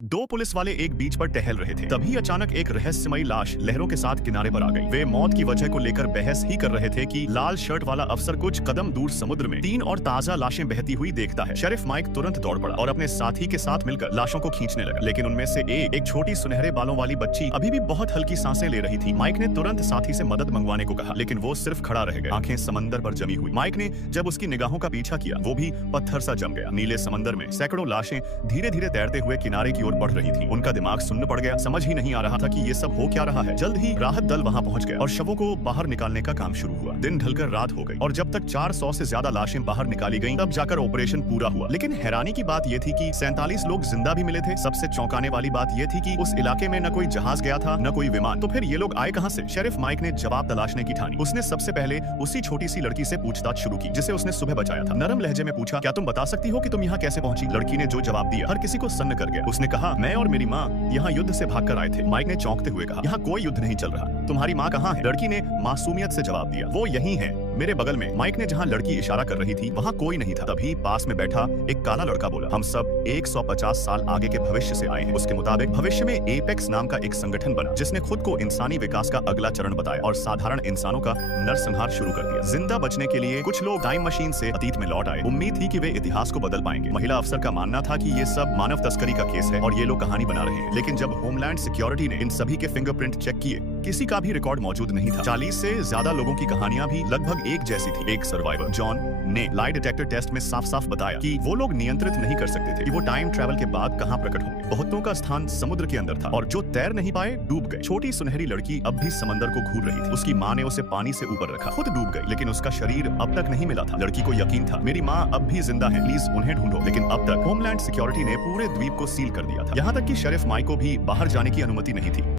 दो पुलिस वाले एक बीच पर टहल रहे थे। तभी अचानक एक रहस्यमयी लाश लहरों के साथ किनारे पर आ गई। वे मौत की वजह को लेकर बहस ही कर रहे थे कि लाल शर्ट वाला अफसर कुछ कदम दूर समुद्र में तीन और ताजा लाशें बहती हुई देखता है। शेरिफ माइक तुरंत दौड़ पड़ा और अपने साथी के साथ मिलकर लाशों को खींचने लगा। लेकिन उनमें से एक छोटी सुनहरे बालों वाली बच्ची अभी भी बहुत हल्की सांसें ले रही थी। माइक ने तुरंत साथी से मदद मंगवाने को कहा, लेकिन वो सिर्फ खड़ा रह गया, आंखें समंदर पर जमी हुई। माइक ने जब उसकी निगाहों का पीछा किया, वो भी पत्थर सा जम गया। नीले समंदर में सैकड़ों लाशें धीरे धीरे तैरते हुए किनारे की ओर बढ़ रही थी। उनका दिमाग सुन्न पड़ गया। समझ ही नहीं आ रहा था कि ये सब हो क्या रहा है। जल्द ही राहत दल वहां पहुंच गया और शवों को बाहर निकालने का काम शुरू हुआ। दिन ढलकर रात हो गई और जब तक 400 से ज्यादा लाशें बाहर निकाली गईं, तब जाकर ऑपरेशन पूरा हुआ। लेकिन हैरानी की बात यह थी कि 47 लोग जिंदा भी मिले थे। सबसे चौंकाने वाली बात यह थी कि उस इलाके में न कोई जहाज गया था, न कोई विमान। तो फिर ये लोग आए कहां से? शेरिफ माइक ने जवाब तलाशने की ठानी। उसने सबसे पहले उसी छोटी सी लड़की से पूछताछ शुरू की जिसे उसने सुबह बचाया था। नरम लहजे में पूछा, क्या तुम बता सकती हो कि तुम यहाँ कैसे पहुंची? लड़की ने जो जवाब दिया हर किसी को सन्न कर गया। उसने कहा, मैं और मेरी माँ यहाँ युद्ध से भागकर आए थे। माइक ने चौंकते हुए कहा, यहाँ कोई युद्ध नहीं चल रहा। तुम्हारी माँ कहाँ है? लड़की ने मासूमियत से जवाब दिया, वो यहीं है, मेरे बगल में। माइक ने जहाँ लड़की इशारा कर रही थी वहाँ कोई नहीं था। तभी पास में बैठा एक काला लड़का बोला, हम सब 150 साल आगे के भविष्य से आए हैं। उसके मुताबिक भविष्य में एपेक्स नाम का एक संगठन बना जिसने खुद को इंसानी विकास का अगला चरण बताया और साधारण इंसानों का नरसंहार शुरू कर दिया। जिंदा बचने के लिए कुछ लोग टाइम मशीन से अतीत में लौट आए। उम्मीद थी कि वे इतिहास को बदल पाएंगे। महिला अफसर का मानना था कि ये सब मानव तस्करी का केस है और ये लोग कहानी बना रहे हैं। लेकिन जब होमलैंड सिक्योरिटी ने इन सभी के फिंगरप्रिंट चेक किए, किसी का भी रिकॉर्ड मौजूद नहीं था। 40 से ज्यादा लोगों की कहानियां भी लगभग एक जैसी थी। एक सर्वाइवर जॉन ने लाई डिटेक्टर टेस्ट में साफ साफ बताया कि वो लोग नियंत्रित नहीं कर सकते थे कि वो टाइम ट्रैवल के बाद कहां प्रकट होंगे। बहुतों का स्थान समुद्र के अंदर था और जो तैर नहीं पाए डूब गए। छोटी सुनहरी लड़की अब भी समंदर को घूर रही थी। उसकी माँ ने उसे पानी से ऊपर रखा, खुद डूब गई, लेकिन उसका शरीर अब तक नहीं मिला था। लड़की को यकीन था, मेरी माँ अब भी जिंदा है, प्लीज उन्हें ढूंढो। लेकिन अब तक होमलैंड सिक्योरिटी ने पूरे द्वीप को सील कर दिया था। यहाँ तक कि शेरिफ माइक को भी बाहर जाने की अनुमति नहीं थी।